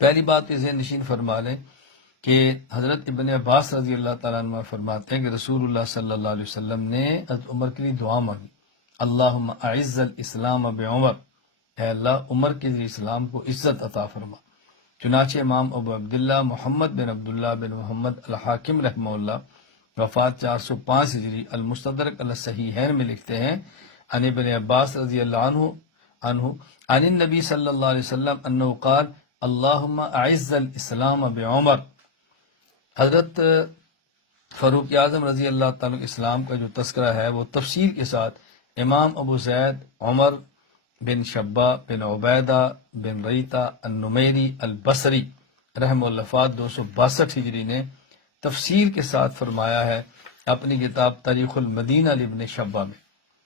پہلی بات تو ذہن نشین فرما لیں کہ حضرت ابن عباس رضی اللہ تعالیٰ عنہ فرماتے ہیں کہ رسول اللہ صلی اللہ علیہ وسلم نے حضرت عمر کے لیے دعا مانگی، اللہم اعز الاسلام بعمر، اے اللہ عمر کے ذریعے اسلام کو عزت عطا فرما۔ چنانچہ امام ابو عبداللہ محمد بن عبداللہ بن محمد الحاکم رحمہ اللہ وفات 405 ہجری المستدرک علی الصحیحین میں لکھتے ہیں، عن ابن عباس رضی اللہ عنہ عن النبی صلی اللہ علیہ وسلم انہ قال اللہم اعز الاسلام بعمر۔ حضرت فاروق اعظم رضی اللہ تعالیٰ اسلام کا جو تذکرہ ہے وہ تفصیل کے ساتھ امام ابو زید عمر بن شبہ بن عبیدہ بن ریتا النمیری البصری رحمہ اللہ وفات 262 ہجری نے تفصیل کے ساتھ فرمایا ہے اپنی کتاب تاریخ المدینہ لابن شبہ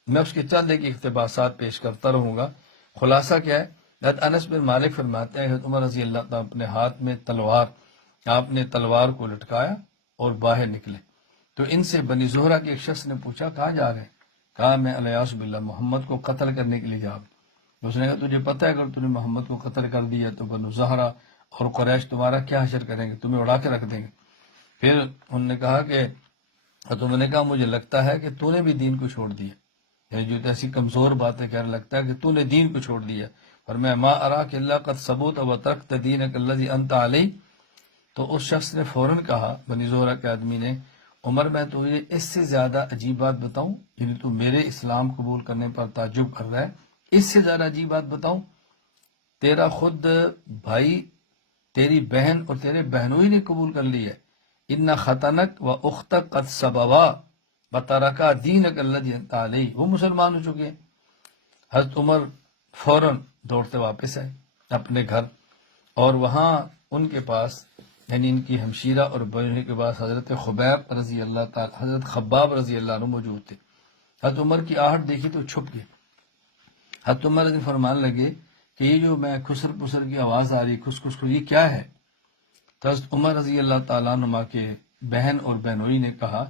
میں اس کے چند ایک اقتباسات پیش کرتا رہوں گا۔ خلاصہ کیا ہے؟ حضرت انس بن مالک فرماتے ہیں حضرت عمر رضی اللہ تعالیٰ اپنے ہاتھ میں تلوار، آپ نے تلوار کو لٹکایا اور باہر نکلے تو ان سے بنی زہرہ کے ایک شخص نے پوچھا کہاں جا رہے ہیں؟ کہا میں الیاس باللہ محمد کو قتل کرنے کے لیے جا رہا ہوں۔ اس نے کہا تجھے پتہ ہے اگر تم نے محمد کو قتل کر دیا تو بنو زہرہ اور قریش تمہارا کیا حشر کریں گے، تمہیں اڑا کے رکھ دیں گے۔ پھر انہوں نے کہا کہ تم نے کہا مجھے لگتا ہے کہ تو نے بھی دین کو چھوڑ دیا، یعنی جو ایسی کمزور باتیں کہنے لگتا ہے کہ تو نے دین کو چھوڑ دیا، اور میں ما اراک الا قد ثبوت و ترکت دینک الذی انت علیہ۔ تو اس شخص نے فوراً کہا، بنی زہرہ کے آدمی نے، عمر میں تجھے اس سے زیادہ عجیب بات بتاؤں، یعنی تو میرے اسلام قبول کرنے پر تعجب کر رہا ہے، اس سے زیادہ عجیب بات بتاؤں، تیرا خود بھائی، تیری بہن اور تیرے بہنوئی نے قبول کر لی ہے، ان ختنک و اختک قد سبوا بترکا دینک الذی انت علیہ، وہ مسلمان ہو چکے ہیں۔ حضرت عمر فوراً دوڑتے واپس آئے اپنے گھر، اور وہاں ان کے پاس یعنی ان کی ہمشیرہ اور بہنوئی کے پاس حضرت خبیب رضی اللہ تعالی حضرت خباب رضی اللہ عنہ موجود تھے۔ حضرت عمر کی آہٹ دیکھی تو چھپ گئے۔ حضرت عمر رضی اللہ فرمان لگے کہ یہ جو میں خسر پسر کی آواز آ رہی خس خس یہ کیا ہے؟ تو حضرت عمر رضی اللہ تعالیٰ عنہ کے بہن اور بہنوئی نے کہا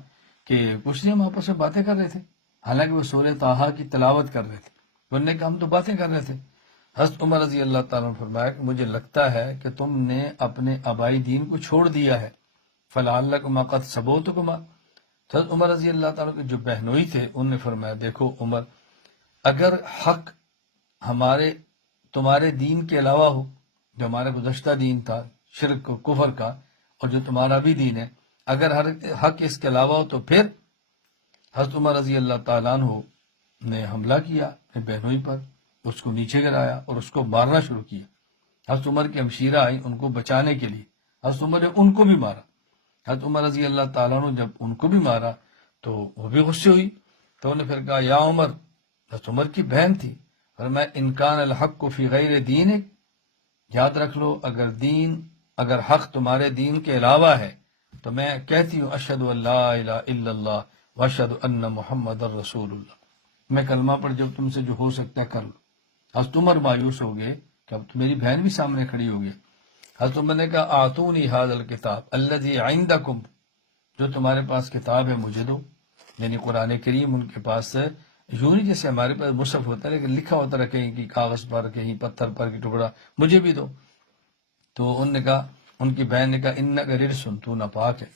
کہ کچھ نہیں، ہم آپس میں باتیں کر رہے تھے، حالانکہ وہ سورہ طٰہٰ کی تلاوت کر رہے تھے۔ انہوں نے کہا ہم تو باتیں کر رہے تھے۔ حضرت عمر رضی اللہ تعالیٰ نے فرمایا کہ مجھے لگتا ہے کہ تم نے اپنے آبائی دین کو چھوڑ دیا ہے، فلعلکما قد ثبوتکما۔ حضرت عمر رضی اللہ تعالیٰ کے جو بہنوئی تھے انہوں نے فرمایا دیکھو عمر، اگر حق تمہارے دین کے علاوہ ہو، جو ہمارا گزشتہ دین تھا شرک و کفر کا، اور جو تمہارا بھی دین ہے، اگر ہر حق اس کے علاوہ ہو تو پھر حضرت عمر رضی اللہ تعالیٰ عنہ نے حملہ کیا اپنے بہنوئی پر، اس کو نیچے گرایا اور اس کو مارنا شروع کیا۔ حضرت عمر کی ہمشیرہ آئیں ان کو بچانے کے لیے، حضرت عمر نے ان کو بھی مارا۔ حضرت عمر رضی اللہ تعالیٰ عنہ جب ان کو بھی مارا تو وہ بھی غصے ہوئی، تو انہوں نے پھر کہا یا عمر، حضرت عمر کی بہن تھی، فرمایا ان کان الحق فی غیر دینک، یاد رکھ لو اگر حق تمہارے دین کے علاوہ ہے تو میں کہتی ہوں اشہد ان لا الہ الا اللہ واشہد ان محمد رسول اللہ، میں کلمہ پڑھ جب تم سے جو ہو سکتا ہے کر لو۔ حضرت عمر مایوس ہو گئے کہ اب تو میری بہن بھی سامنے کھڑی ہو گئی۔ حضرت عمر نے کہا آتونی ھذا الکتاب الذی عندکم، جو تمہارے پاس کتاب ہے مجھے دو، یعنی قرآن کریم ان کے پاس یوں نہیں جیسے ہمارے پاس مصحف ہوتا ہے لیکن لکھا ہوتا ہے کہیں کی کاغذ پر کہیں پتھر پر کی ٹکڑا، مجھے بھی دو۔ تو انہوں نے کہا، ان کی بہن نے کہا انک رجس، تو ناپاک ہے،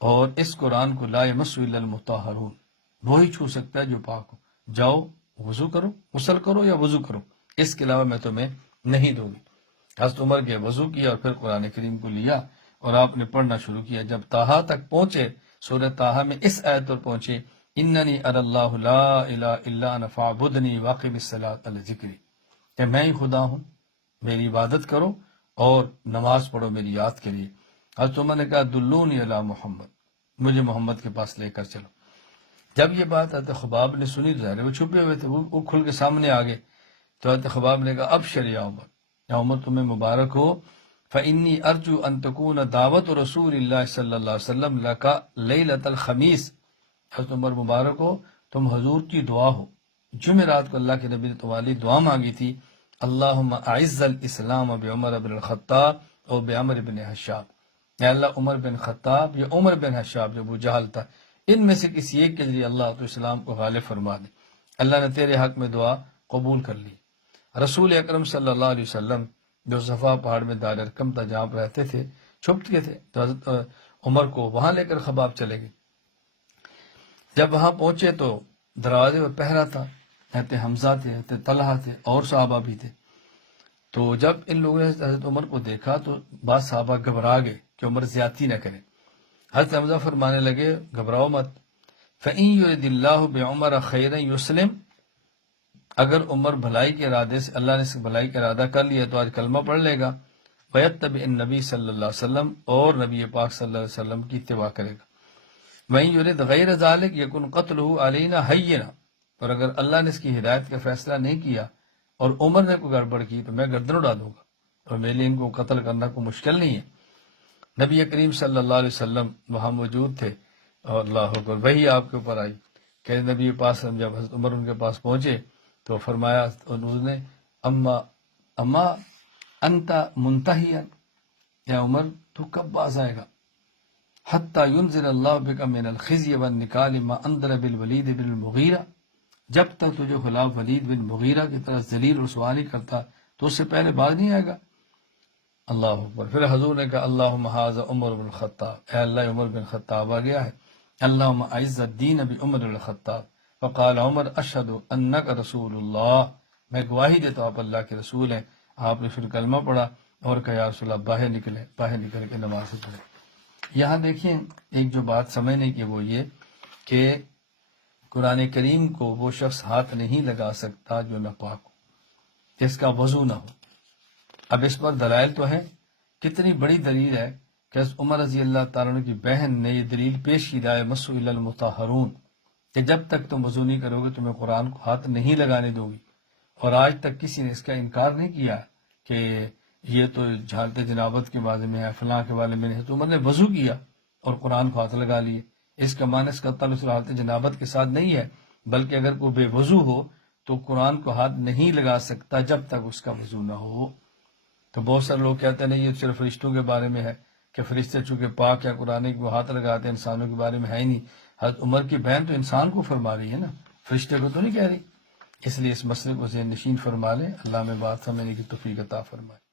اور اس قرآن کو لا یمس الا المطہرون، وہی چھو سکتا ہے جو پاک ہو، جاؤ وضو کرو، غسل کرو یا وضو کرو، اس کے علاوہ میں تمہیں نہیں دوں گی۔ حضرت عمر کے وضو کیا اور پھر قرآن کریم کو لیا اور آپ نے پڑھنا شروع کیا۔ جب طٰہٰ تک پہنچے، سورہ طٰہٰ میں اس آیت پر پہنچے اننی اری اللہ لا الہ الا انا فاعبدنی واقم الصلاۃ لذکری، کہ میں ہی خدا ہوں، میری عبادت کرو اور نماز پڑھو میری یاد کے لیے۔ حضرت عمر نے کہا دلونی علی محمد، مجھے محمد کے پاس لے کر چلو۔ جب یہ بات حضرت خباب نے سنی تو ظاہر ہے وہ چھپے ہوئے تھے، وہ کھل کے سامنے آ گئے، تو حضرت خباب نے کہا ابشر یا عمر، یا عمر تمہیں مبارک ہو، فإنی ارجو ان تکون دعوت رسول اللہ صلی اللہ علیہ وسلم لک لیلۃ الخمیس، حضرت عمر مبارک ہو، تم حضور کی دعا ہو، جمعرات کو اللہ کے نبی نے تمہارے لیے دعا مانگی تھی، اللہم اعز الاسلام بعمر بن الخطاب اور بعمر بن حشاب، یا اللہ عمر بن خطاب یا عمر بن حشاب جو ابو جہل تھا، ان میں سے کسی ایک کے ذریعے اللہ تو اسلام کو غالب فرما دے۔ اللہ نے تیرے حق میں دعا قبول کر لی۔ رسول اکرم صلی اللہ علیہ وسلم جو صفا پہاڑ میں دار ارقم تھا جہاں پر رہتے تھے، چھپ کے تھے، تو حضرت عمر کو وہاں لے کر خباب چلے گئے۔ جب وہاں پہنچے تو دروازے پر پہرا تھا، حضرت حمزہ تھے، حضرت طلحہ تھے، اور صحابہ بھی تھے۔ تو جب ان لوگوں نے حضرت عمر کو دیکھا تو بعض صحابہ گھبرا گئے کہ عمر زیادتی نہ کرے۔ حضرت حمزہ فرمانے لگے گھبراؤ مت، فَإِن يُرِدِ اللَّهُ بِعُمَرَ خَيْرًا يُسْلِمْ، اگر عمر بھلائی کے ارادے سے، اللہ نے اس بھلائی کا ارادہ کر لیا تو آج کلمہ پڑھ لے گا، وَيَتَّبِعِ النبی صلی اللہ علیہ وسلم، اور نبی پاک صلی اللہ علیہ وسلم کی اتباع کرے گا۔ وَإِن يُرِدْ غَيْرَ ذَلِكَ يَكُنْ قَتْلُهُ عَلَيْنَا هَيِّنًا، اور اگر اللہ نے اس کی ہدایت کا فیصلہ نہیں کیا اور عمر نے کوئی گڑبڑ کی تو میں گردن اڑا دوں گا، اور میرے لیے ان کو قتل کرنا کوئی مشکل نہیں ہے۔ نبی کریم صلی اللہ علیہ وسلم وہاں موجود تھے، اور اللہ اکبر، وہی آپ کے اوپر آئی کہ نبی پاس جب حضرت عمر ان کے پاس پہنچے تو فرمایا انہوں نے، اما انت منتہیا، یا عمر تو کب باز آئے گا؟ حتی ینزل اللہ بک من الخزی والنکال ما انزل بالولید بن المغیرہ، جب تک تجھے خلاف ولید بن مغیرہ کی طرح ذلیل رسوا نہیں کرتا تو اس سے پہلے باز نہیں آئے گا۔ اللہ اکبر۔ پھر حضور نے کہا اللہم ھذا عمر بن الخطاب، اے اللہ عمر بن خطاب آ گیا ہے، اللہم اعز الدین بعمر بن الخطاب، فقال عمر اشہد انک رسول اللہ، میں گواہی دیتا ہوں آپ اللہ کے رسول ہیں۔ آپ نے پھر کلمہ پڑھا اور کہا یا رسول اللہ باہر نکلے، باہر نکل کے نماز پڑھے۔ یہاں دیکھیں ایک جو بات سمجھنے کی وہ یہ کہ قرآن کریم کو وہ شخص ہاتھ نہیں لگا سکتا جو ناپاک ہو، جس کا وضو نہ ہو۔ اب اس پر دلائل تو ہیں، کتنی بڑی دلیل ہے کہ حضرت عمر رضی اللہ تعالیٰ عنہ کی بہن نے یہ دلیل پیش کی، دائے مسو الا المطہرون، کہ جب تک تم وضو نہیں کرو گے تمہیں قرآن کو ہاتھ نہیں لگانے دو گی۔ اور آج تک کسی نے اس کا انکار نہیں کیا کہ یہ تو جھالت جنابت کے بارے میں ہے، فلاں کے بارے میں نہیں۔ تو عمر نے وضو کیا اور قرآن کو ہاتھ لگا لیے۔ اس کا معنی اس کا تعلق حالت جنابت کے ساتھ نہیں ہے، بلکہ اگر کوئی بے وضو ہو تو قرآن کو ہاتھ نہیں لگا سکتا جب تک اس کا وضو نہ ہو۔ تو بہت سارے لوگ کہتے ہیں نہیں یہ صرف فرشتوں کے بارے میں ہے کہ فرشتے چونکہ پاک ہے قرآن کو ہاتھ لگاتے ہیں، انسانوں کے بارے میں ہے ہی نہیں۔ حضرت عمر کی بہن تو انسان کو فرما رہی ہے نا، فرشتے کو تو نہیں کہہ رہی۔ اس لیے اس مسئلے کو ذہن نشین فرما لیں۔ اللہ میں بات سمجھنے کی توفیق عطا فرمائے۔